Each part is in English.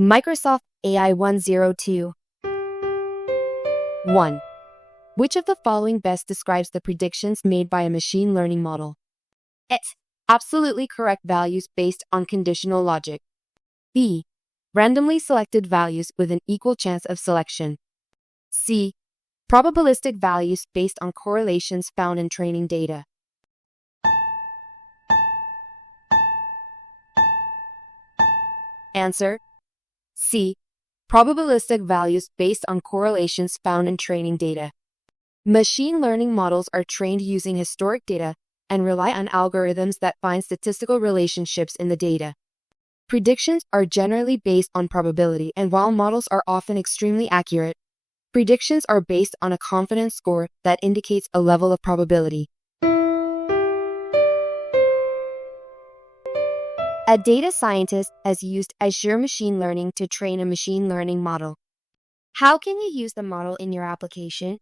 Microsoft AI 102. 1. Which of the following best describes the predictions made by a machine learning model? It's absolutely correct values based on conditional logic. B. Randomly selected values with an equal chance of selection. C. Probabilistic values based on correlations found in training data. Answer: C. Probabilistic values based on correlations found in training data. Machine learning models are trained using historic data and rely on algorithms that find statistical relationships in the data. Predictions are generally based on probability, and while models are often extremely accurate, predictions are based on a confidence score that indicates a level of probability. A data scientist has used Azure Machine Learning to train a machine learning model. How can you use the model in your application?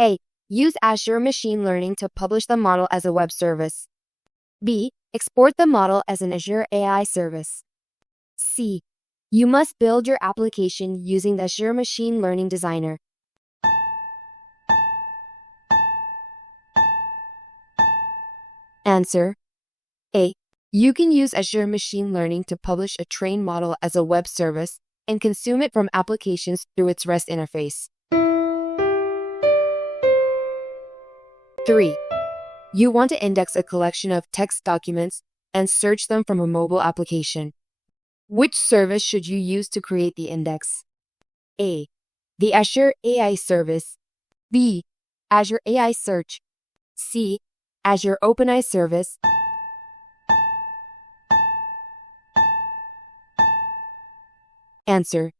A. Use Azure Machine Learning to publish the model as a web service. B. Export the model as an Azure AI service. C. You must build your application using the Azure Machine Learning Designer. Answer: A. You can use Azure Machine Learning to publish a trained model as a web service and consume it from applications through its REST interface. 3. You want to index a collection of text documents and search them from a mobile application. Which service should you use to create the index? A. The Azure AI Service. B. Azure AI Search. C. Azure OpenAI Service. Answer: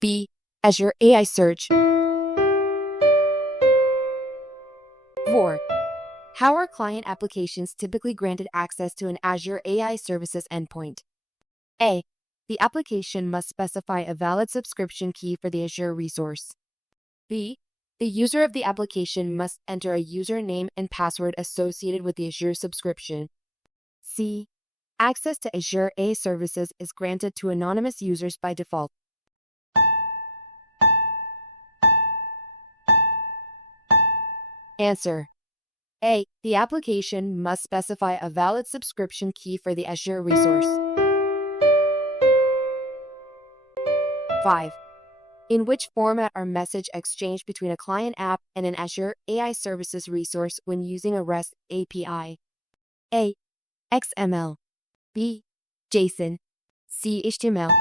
B. Azure AI Search. 4. How are client applications typically granted access to an Azure AI Services endpoint? A. The application must specify a valid subscription key for the Azure resource. B. The user of the application must enter a username and password associated with the Azure subscription. C. Access to Azure AI Services is granted to anonymous users by default. Answer: A. The application must specify a valid subscription key for the Azure resource. 5. In which format are messages exchanged between a client app and an Azure AI Services resource when using a REST API? A. XML. B. JSON. C. HTML.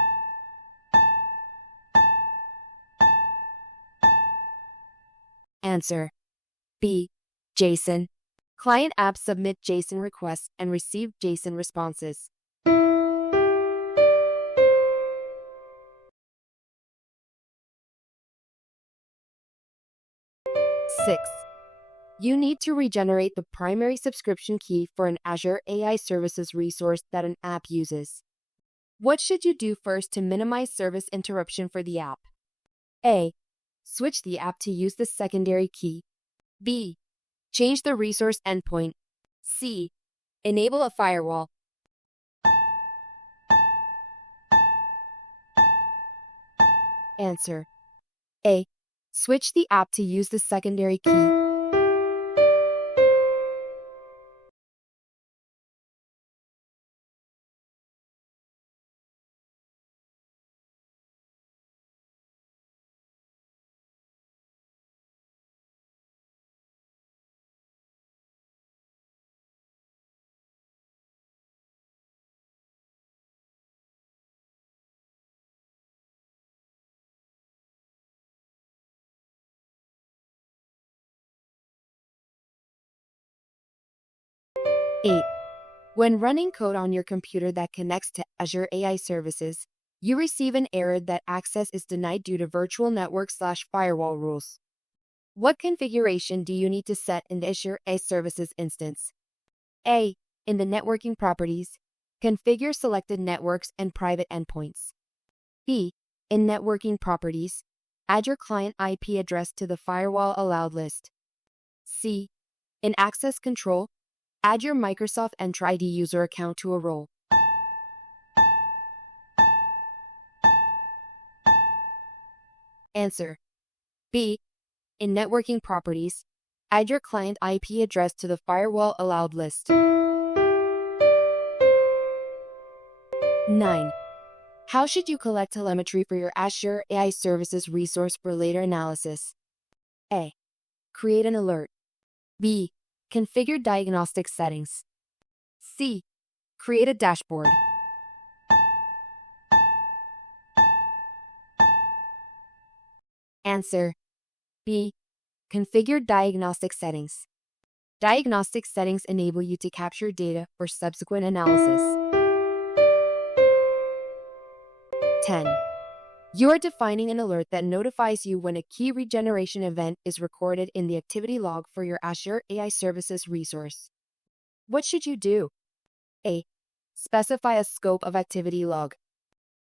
Answer: B. JSON. Client apps submit JSON requests and receive JSON responses. 6. You need to regenerate the primary subscription key for an Azure AI Services resource that an app uses. What should you do first to minimize service interruption for the app? A. Switch the app to use the secondary key. B. Change the resource endpoint. C. Enable a firewall. Answer: A. Switch the app to use the secondary key. 8. When running code on your computer that connects to Azure AI Services, you receive an error that access is denied due to virtual network/firewall rules. What configuration do you need to set in the Azure AI Services instance? A. In the networking properties, configure selected networks and private endpoints. B. In networking properties, add your client IP address to the firewall allowed list. C. In access control, add your Microsoft Entra ID user account to a role. Answer B. In networking properties, add your client IP address to the firewall allowed list. 9. How should you collect telemetry for your Azure AI Services resource for later analysis? A. Create an alert. B. Configure diagnostic settings. C. Create a dashboard. Answer B. Configure diagnostic settings. Diagnostic settings enable you to capture data for subsequent analysis. 10. You are defining an alert that notifies you when a key regeneration event is recorded in the activity log for your Azure AI Services resource. What should you do? A. Specify a scope of activity log.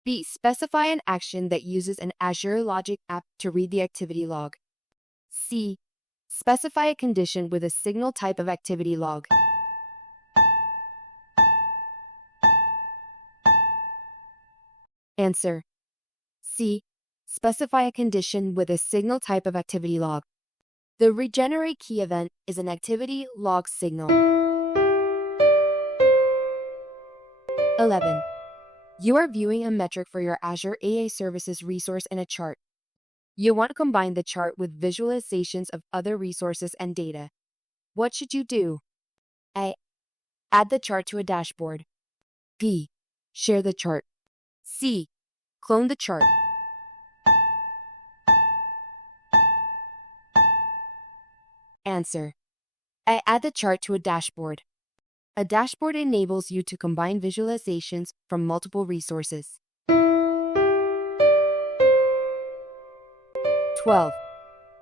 B. Specify an action that uses an Azure Logic app to read the activity log. C. Specify a condition with a signal type of activity log. Answer C. Specify a condition with a signal type of activity log. The regenerate key event is an activity log signal. 11. You are viewing a metric for your Azure AI Services resource in a chart. You want to combine the chart with visualizations of other resources and data. What should you do? A. Add the chart to a dashboard. B. Share the chart. C. Clone the chart. Answer A. Add the chart to a dashboard. A dashboard enables you to combine visualizations from multiple resources. 12.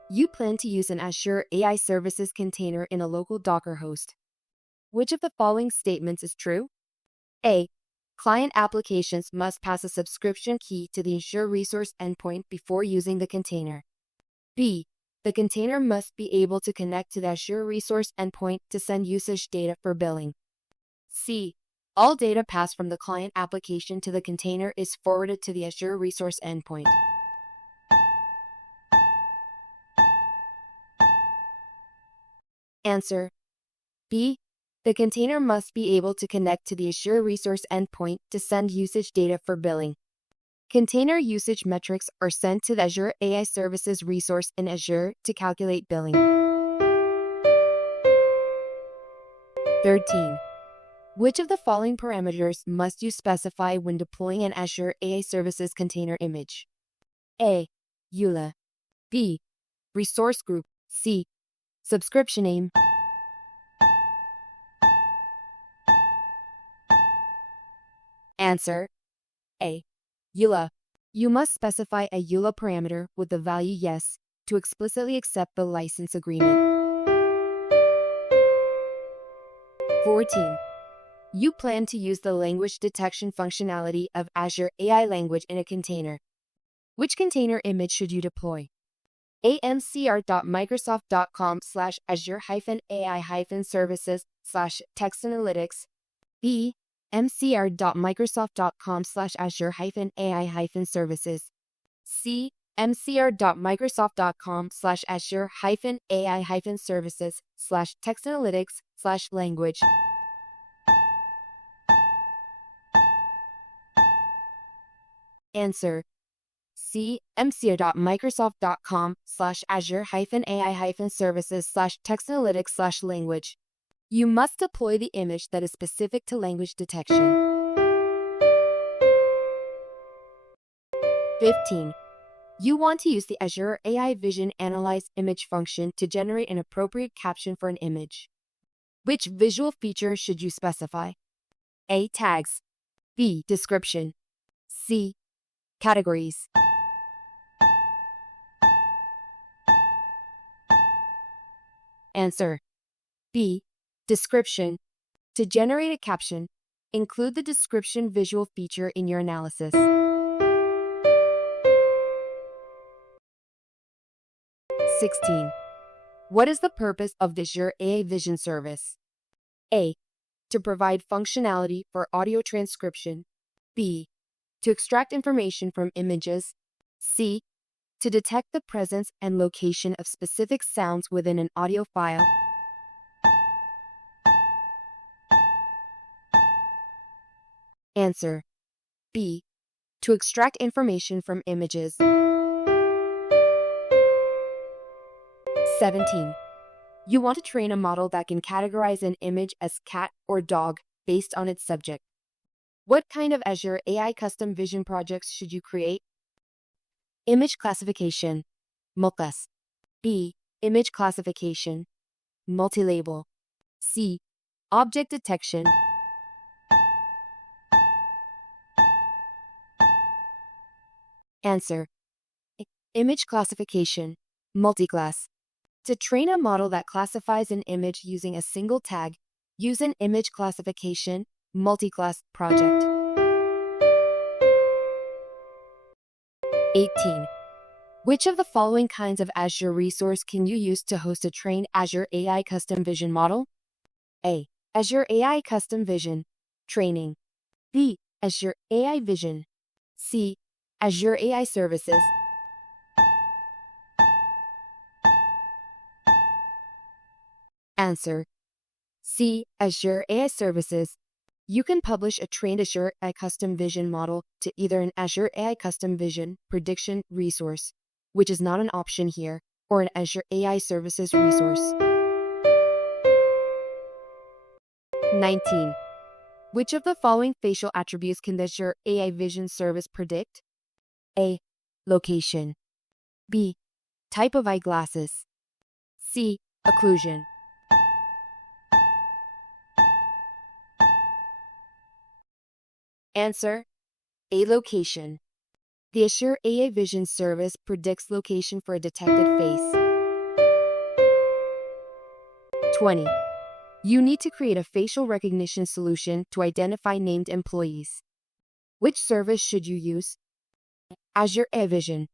You plan to use an Azure AI Services container in a local Docker host. Which of the following statements is true? A. Client applications must pass a subscription key to the Azure resource endpoint before using the container. B. The container must be able to connect to the Azure resource endpoint to send usage data for billing. C. All data passed from the client application to the container is forwarded to the Azure resource endpoint. Answer B. The container must be able to connect to the Azure resource endpoint to send usage data for billing. Container usage metrics are sent to the Azure AI Services resource in Azure to calculate billing. 13. Which of the following parameters must you specify when deploying an Azure AI Services container image? A. EULA. B. Resource group. C. Subscription name. Answer A. EULA. You must specify a EULA parameter with the value yes to explicitly accept the license agreement. 14. You plan to use the language detection functionality of Azure AI Language in a container. Which container image should you deploy? A. mcr.microsoft.com/azure-ai-services/text analytics. B. mcr.microsoft.com/azure-ai-services. C. mcr.microsoft.com/azure-ai-services/text analytics/language. Answer C. mcr.microsoft.com/azure-ai-services/text analytics/language. You must deploy the image that is specific to language detection. 15. You want to use the Azure AI Vision Analyze Image function to generate an appropriate caption for an image. Which visual feature should you specify? A. Tags. B. Description. C. Categories. Answer B. Description. To generate a caption, include the description visual feature in your analysis. 16. What is the purpose of the Azure AI Vision service? A. To provide functionality for audio transcription. B. To extract information from images. C. To detect the presence and location of specific sounds within an audio file. Answer B. To extract information from images. 17. You want to train a model that can categorize an image as cat or dog based on its subject. What kind of Azure AI custom vision projects should you create? Image classification, multiclass. B. Image classification, multi-label. C. Object detection. Answer. Image classification, multiclass. To train a model that classifies an image using a single tag, use an image classification, multiclass project. 18. Which of the following kinds of Azure resource can you use to host a trained Azure AI Custom Vision model? A. Azure AI Custom Vision Training. B. Azure AI Vision. C. Azure AI Services. Answer. C. Azure AI Services. You can publish a trained Azure AI Custom Vision model to either an Azure AI Custom Vision Prediction resource, which is not an option here, or an Azure AI Services resource. 19. Which of the following facial attributes can the Azure AI Vision service predict? A. Location. B. Type of eyeglasses. C. Occlusion. Answer. A. Location. The Azure AI Vision service predicts location for a detected face. 20. You need to create a facial recognition solution to identify named employees. Which service should you use? Azure AI Vision.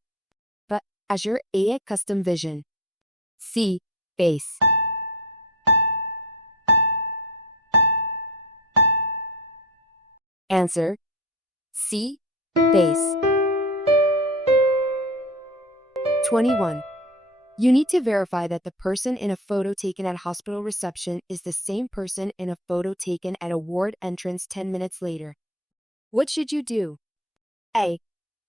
But Azure AI Custom Vision. C. Face. Answer. C. Face. 21. You need to verify that the person in a photo taken at hospital reception is the same person in a photo taken at a ward entrance 10 minutes later. What should you do? A.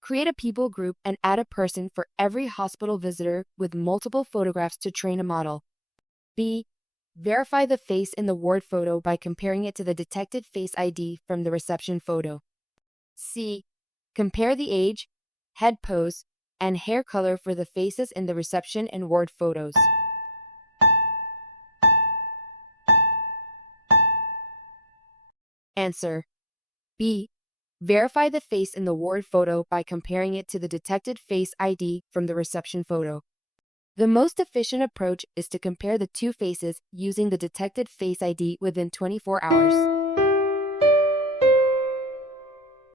Create a people group and add a person for every hospital visitor with multiple photographs to train a model. B. Verify the face in the ward photo by comparing it to the detected face ID from the reception photo. C. Compare the age, head pose, and hair color for the faces in the reception and ward photos. Answer. B. Verify the face in the ward photo by comparing it to the detected face ID from the reception photo. The most efficient approach is to compare the two faces using the detected face ID within 24 hours.